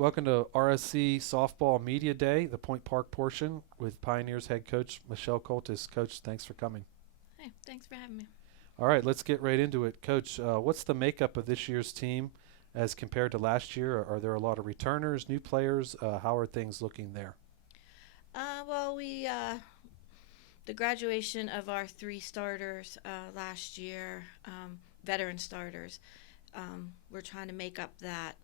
Welcome to RSC Softball Media Day, the Point Park portion, with Pioneers head coach Michelle Coultas. Coach, thanks for coming. Hey, thanks for having me. All right, let's get right into it. Coach, what's the makeup of this year's team as compared to last year? Are there a lot of returners, new players? How are things looking there? The graduation of our three starters last year, veteran starters, we're trying to make up that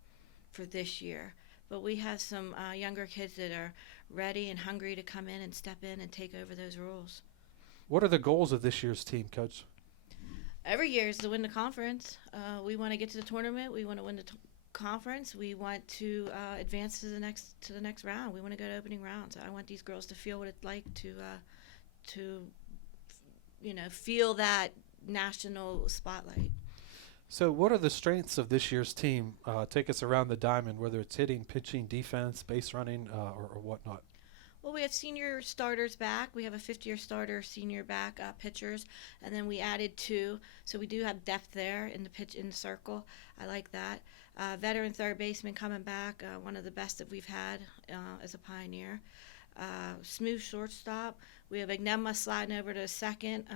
for this year. But we have some younger kids that are ready and hungry to come in and step in and take over those roles. What are the goals of this year's team, Coach? Every year is to win the conference. We want to get to the tournament. We want to win the conference. We want to advance to the next round. We want to go to opening rounds. I want these girls to feel what it's like to feel that national spotlight. So what are the strengths of this year's team? Take us around the diamond, whether it's hitting, pitching, defense, base running, or whatnot. Well, we have senior starters back. We have a fifth-year starter, senior back pitchers, and then we added two, so we do have depth there in the circle. I like that. Veteran third baseman coming back, one of the best that we've had as a Pioneer. Smooth shortstop. We have Agnema sliding over to second.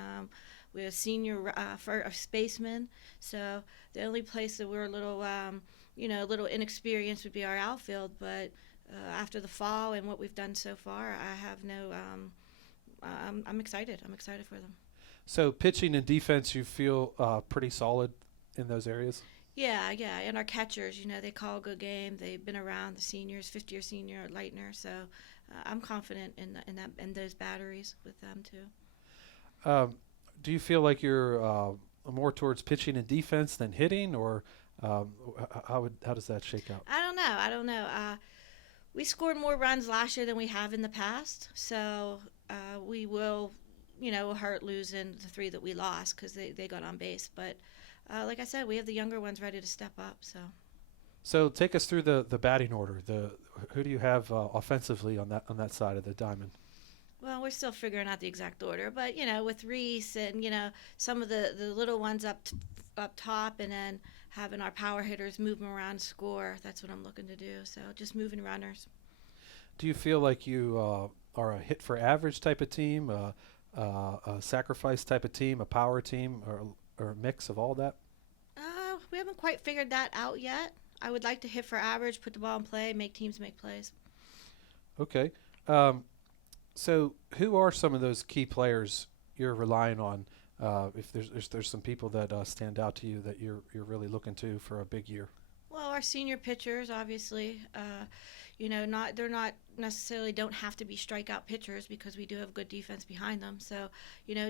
We have senior first baseman. So the only place that we're a little inexperienced would be our outfield, but after the fall and what we've done so far, I'm excited. I'm excited for them. So pitching and defense, you feel pretty solid in those areas? Yeah. And our catchers, they call a good game. They've been around, the seniors, fifth-year senior Leitner. So I'm confident in those batteries with them too. Do you feel like you're more towards pitching and defense than hitting, or how does that shake out? I don't know. We scored more runs last year than we have in the past, so we will, hurt losing the three that we lost because they got on base. But like I said, we have the younger ones ready to step up. So take us through the batting order. Who do you have offensively on that side of the diamond? Well, we're still figuring out the exact order, but with Reese and some of the little ones up top, and then having our power hitters move them around and score. That's what I'm looking to do. So just moving runners. Do you feel like you are a hit for average type of team, a sacrifice type of team, a power team, or a mix of all that? We haven't quite figured that out yet. I would like to hit for average, put the ball in play, make teams make plays. Okay. So who are some of those key players you're relying on? If there's some people that stand out to you that you're really looking to for a big year. Well, our senior pitchers, obviously, they're not necessarily don't have to be strikeout pitchers because we do have good defense behind them. So,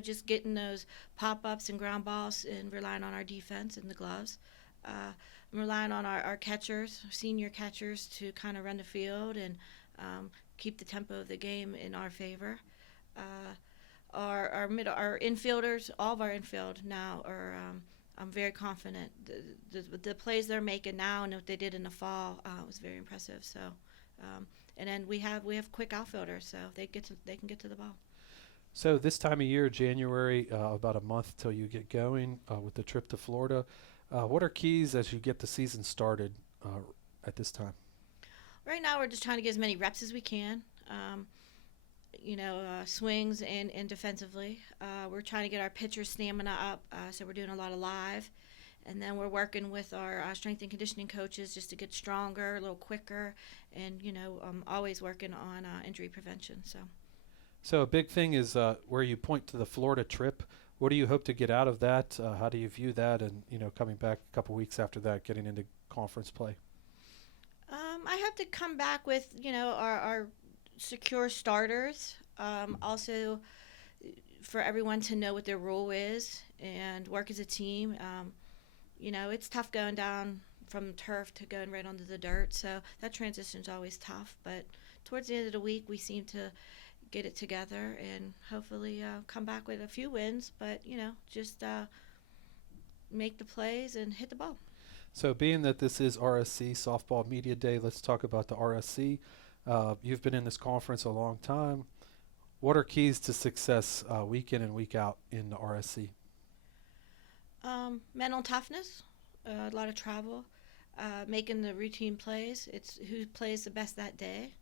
just getting those pop-ups and ground balls and relying on our defense and the gloves. I'm relying on our catchers, senior catchers, to kind of run the field and keep the tempo of the game in our favor. Our infielders, all of our infield now are. I'm very confident. The plays they're making now and what they did in the fall was very impressive. So, and then we have quick outfielders, so they can get to the ball. So this time of year, January, about a month till you get going with the trip to Florida. What are keys as you get the season started at this time? Right now, we're just trying to get as many reps as we can. Swings and defensively. We're trying to get our pitcher stamina up, so we're doing a lot of live. And then we're working with our strength and conditioning coaches just to get stronger, a little quicker, and, always working on injury prevention. So a big thing is where you point to the Florida trip. What do you hope to get out of that? How do you view that? And, coming back a couple weeks after that, getting into conference play. I hope to come back with, our secure starters. Also, for everyone to know what their role is and work as a team. It's tough going down from turf to going right onto the dirt, so that transition is always tough. But towards the end of the week, we seem to get it together and hopefully come back with a few wins. But just make the plays and hit the ball. So being that this is RSC Softball Media Day, let's talk about the RSC. You've been in this conference a long time. What are keys to success week in and week out in the RSC? Mental toughness, a lot of travel, making the routine plays. It's who plays the best that day.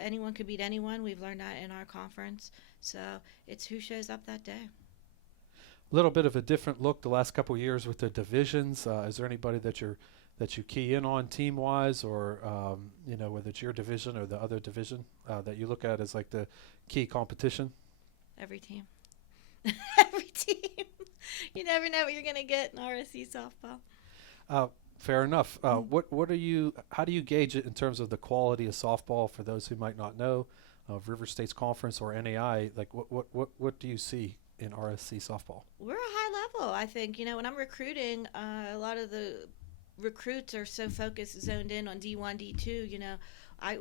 Anyone could beat anyone. We've learned that in our conference. So it's who shows up that day. A little bit of a different look the last couple of years with the divisions. Is there anybody that you key in on team wise, or whether it's your division or the other division that you look at as like the key competition? Every team. Every team. You never know what you're going to get in RSC softball. Fair enough. What are you? How do you gauge it in terms of the quality of softball for those who might not know of River State's conference or NAI? Like what do you see in RSC softball? We're a high level. I think when I'm recruiting, a lot of the recruits are so focused, zoned in on D1, D2.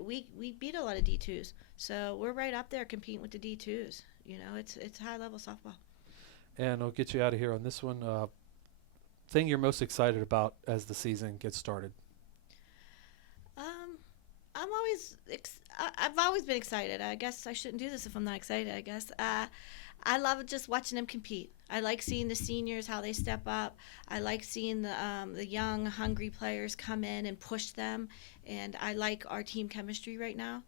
We beat a lot of D2s, so we're right up there competing with the D2s. It's high level softball. And I'll get you out of here on this one. Thing you're most excited about as the season gets started? I've always been excited. I guess I shouldn't do this if I'm not excited. I guess I love just watching them compete. I like seeing the seniors, how they step up. I like seeing the young, hungry players come in and push them. And I like our team chemistry right now.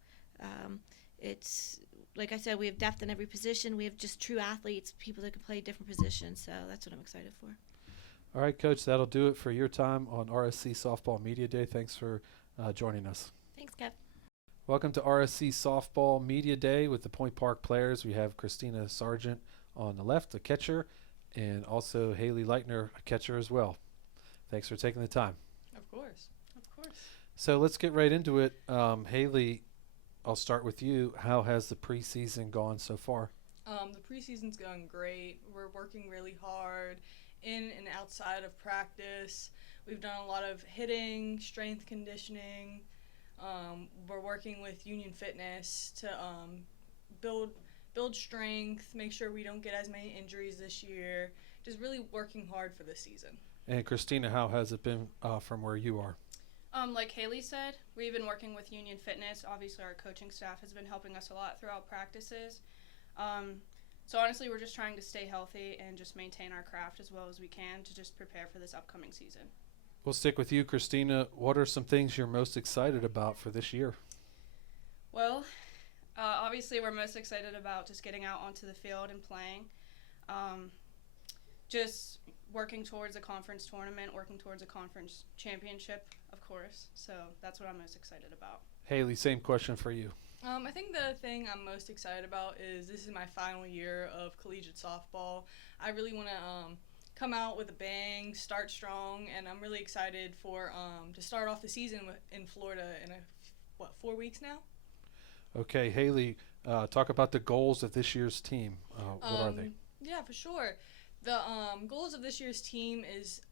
It's like I said, we have depth in every position. We have just true athletes, people that can play different positions. So that's what I'm excited for. All right, Coach, that'll do it for your time on RSC Softball Media Day. Thanks for joining us. Thanks, Kev. Welcome to RSC Softball Media Day with the Point Park players. We have Christina Sargent on the left, a catcher, and also Hailey Leitner, a catcher as well. Thanks for taking the time. Of course. So let's get right into it. Hailey, I'll start with you. How has the preseason gone so far? The preseason's going great. We're working really hard in and outside of practice. We've done a lot of hitting, strength conditioning. We're working with Union Fitness to build strength, make sure we don't get as many injuries this year. Just really working hard for this season. And Christina, how has it been from where you are? Like Hailey said, we've been working with Union Fitness. Obviously, our coaching staff has been helping us a lot throughout practices. So honestly, we're just trying to stay healthy and just maintain our craft as well as we can to just prepare for this upcoming season. We'll stick with you, Christina. What are some things you're most excited about for this year? Well, obviously, we're most excited about just getting out onto the field and playing. Just working towards a conference tournament, working towards a conference championship, of course. So that's what I'm most excited about. Hailey, same question for you. I think the thing I'm most excited about is this is my final year of collegiate softball. I really want to come out with a bang, start strong, and I'm really excited for to start off the season in Florida in 4 weeks now? Okay, Hailey, talk about the goals of this year's team. What are they? Yeah, for sure. The goals of this year's team is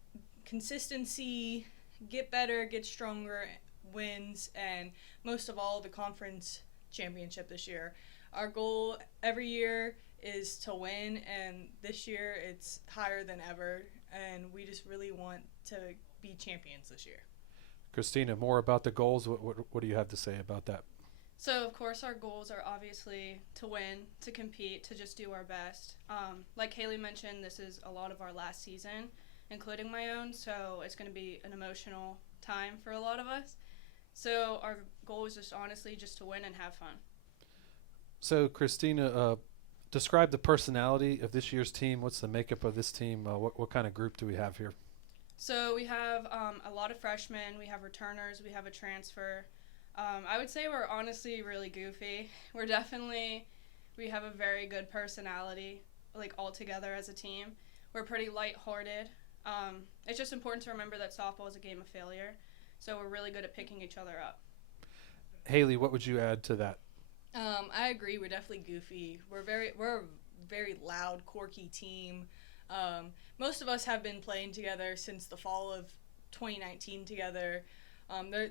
consistency, get better, get stronger, wins, and most of all, the conference championship this year. Our goal every year is to win, and this year it's higher than ever, and we just really want to be champions this year. Christina, more about the goals. What do you have to say about that? So, of course, our goals are obviously to win, to compete, to just do our best. Like Hailey mentioned, this is a lot of our last season, including my own, so it's going to be an emotional time for a lot of us. So our goal is just honestly just to win and have fun. So, Christina, describe the personality of this year's team. What's the makeup of this team? What kind of group do we have here? So we have a lot of freshmen. We have returners. We have a transfer. I would say we're honestly really goofy. We have a very good personality, like all together as a team. We're pretty lighthearted. It's just important to remember that softball is a game of failure. So we're really good at picking each other up. Hailey, what would you add to that? I agree. We're definitely goofy. We're a very loud, quirky team. Most of us have been playing together since the fall of 2019 together.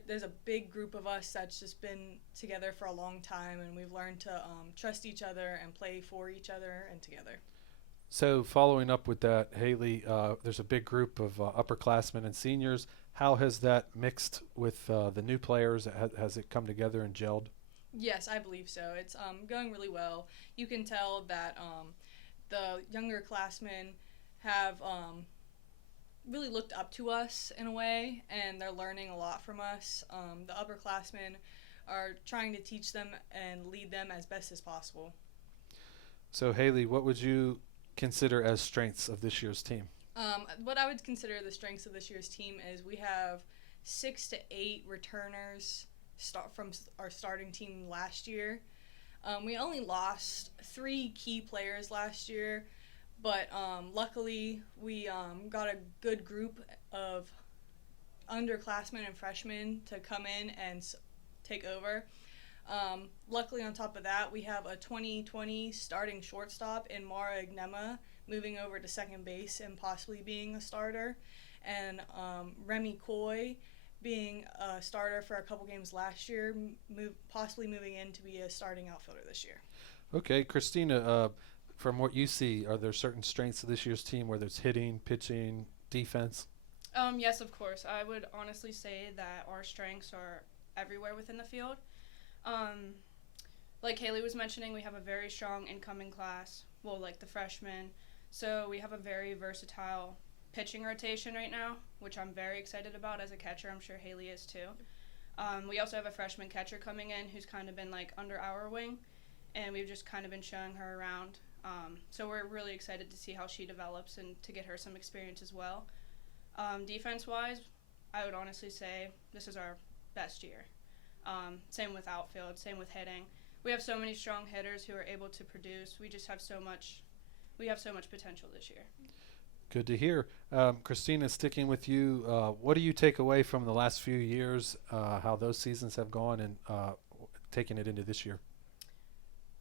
There's a big group of us that's just been together for a long time, and we've learned to trust each other and play for each other and together. So following up with that, Hailey, there's a big group of upperclassmen and seniors. How has that mixed with the new players? Has it come together and gelled? Yes, I believe so. It's going really well. You can tell that the younger classmen have really looked up to us in a way, and they're learning a lot from us. The upperclassmen are trying to teach them and lead them as best as possible. So, Hailey, what would you consider as strengths of this year's team? What I would consider the strengths of this year's team is we have 6 to 8 returners from our starting team last year. We only lost 3 key players last year, but luckily we got a good group of underclassmen and freshmen to come in and take over. Luckily, on top of that, we have a 2020 starting shortstop in Mara Ignema moving over to second base and possibly being a starter, and Remy Coy being a starter for a couple games last year, possibly moving in to be a starting outfielder this year. Okay, Christina, from what you see, are there certain strengths of this year's team, whether it's hitting, pitching, defense? Yes, of course. I would honestly say that our strengths are everywhere within the field. Like Hailey was mentioning, we have a very strong incoming class, well, like the freshmen. So we have a very versatile pitching rotation right now, which I'm very excited about as a catcher. I'm sure Hailey is too. We also have a freshman catcher coming in who's kind of been like under our wing, and we've just kind of been showing her around. So we're really excited to see how she develops and to get her some experience as well. Defense-wise, I would honestly say this is our best year. Same with outfield, same with hitting. We have so many strong hitters who are able to produce. We just have so much potential this year. Good to hear. Christina, sticking with you, what do you take away from the last few years, how those seasons have gone, and taking it into this year?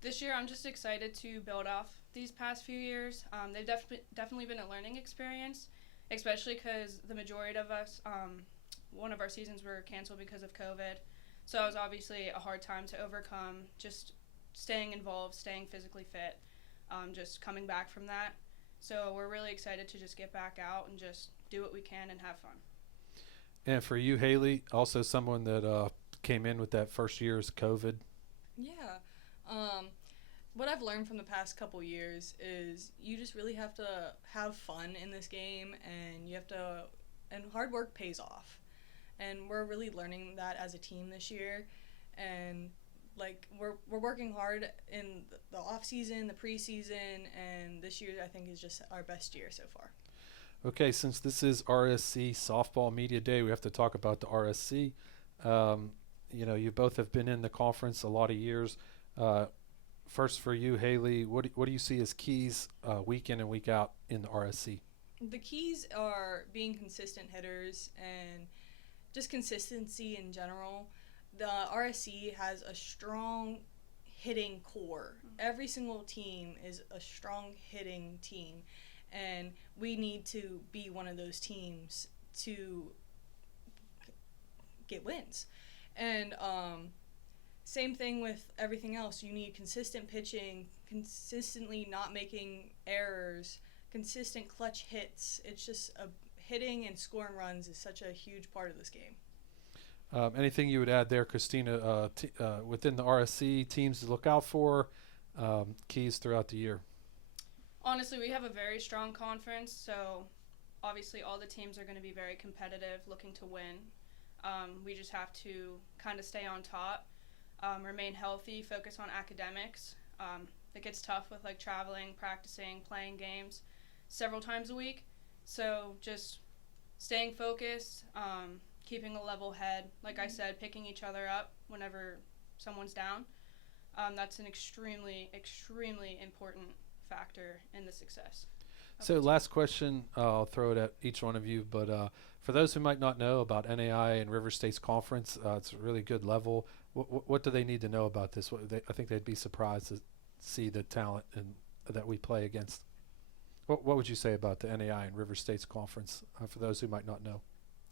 This year, I'm just excited to build off these past few years. They've definitely been a learning experience, especially because the majority of us, one of our seasons were canceled because of COVID. So it was obviously a hard time to overcome, just staying involved, staying physically fit, just coming back from that. So we're really excited to just get back out and just do what we can and have fun. And for you, Hailey, also someone that came in with that first year's COVID. Yeah. What I've learned from the past couple years is you just really have to have fun in this game, and hard work pays off. And we're really learning that as a team this year, and like we're working hard in the off season, the preseason, and this year I think is just our best year so far. Okay, since this is RSC Softball Media Day, we have to talk about the RSC. You both have been in the conference a lot of years. First for you, Hailey, what do you see as keys week in and week out in the RSC? The keys are being consistent hitters and just consistency in general. The RSC has a strong hitting core. Every single team is a strong hitting team, and we need to be one of those teams to get wins. And same thing with everything else. You need consistent pitching, consistently not making errors, consistent clutch hits. It's just hitting and scoring runs is such a huge part of this game. Anything you would add there, Christina, within the RSC, teams to look out for, keys throughout the year? Honestly, we have a very strong conference, so obviously all the teams are going to be very competitive, looking to win. We just have to kind of stay on top, remain healthy, focus on academics. It gets tough with like traveling, practicing, playing games several times a week. So just staying focused, keeping a level head. Like I said, picking each other up whenever someone's down. That's an extremely, extremely important factor in the success. So last question, I'll throw it at each one of you, but for those who might not know about NAI and River State's conference, it's a really good level. What do they need to know about this? I think they'd be surprised to see the talent that we play against. What would you say about the NAI and River State's conference for those who might not know?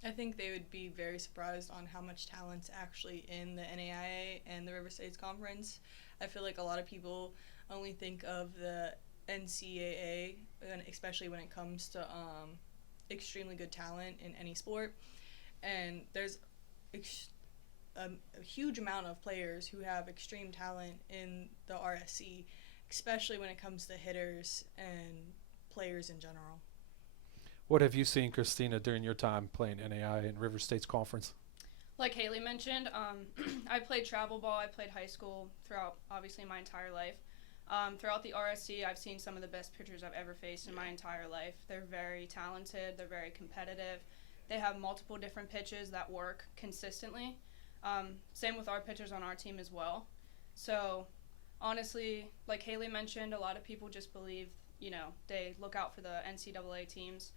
I think they would be very surprised on how much talent's actually in the NAIA and the River States Conference. I feel like a lot of people only think of the NCAA, especially when it comes to extremely good talent in any sport. And there's a huge amount of players who have extreme talent in the RSC, especially when it comes to hitters and players in general. What have you seen, Christina, during your time playing NAI in River State's conference? Like Hailey mentioned, I played travel ball. I played high school throughout, obviously, my entire life. Throughout the RSC, I've seen some of the best pitchers I've ever faced in my entire life. They're very talented. They're very competitive. They have multiple different pitches that work consistently. Same with our pitchers on our team as well. So, honestly, like Hailey mentioned, a lot of people just believe, they look out for the NCAA teams,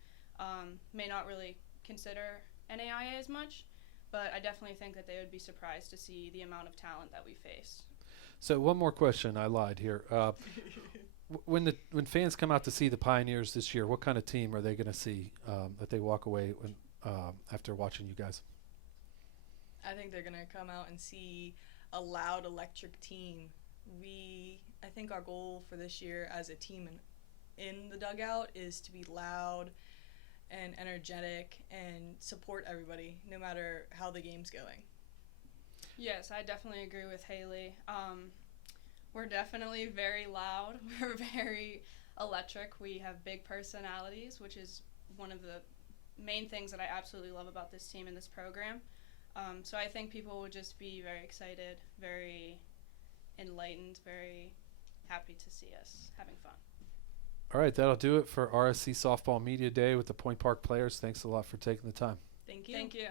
may not really consider NAIA as much, but I definitely think that they would be surprised to see the amount of talent that we face. So one more question. I lied here. When fans come out to see the Pioneers this year, what kind of team are they going to see that they walk away after watching you guys? I think they're going to come out and see a loud, electric team. I think our goal for this year as a team in the dugout is to be loud and energetic and support everybody, no matter how the game's going. Yes, I definitely agree with Hailey. We're definitely very loud. We're very electric. We have big personalities, which is one of the main things that I absolutely love about this team and this program. So I think people will just be very excited, very enlightened, very happy to see us having fun. All right, that'll do it for RSC Softball Media Day with the Point Park players. Thanks a lot for taking the time. Thank you. Thank you.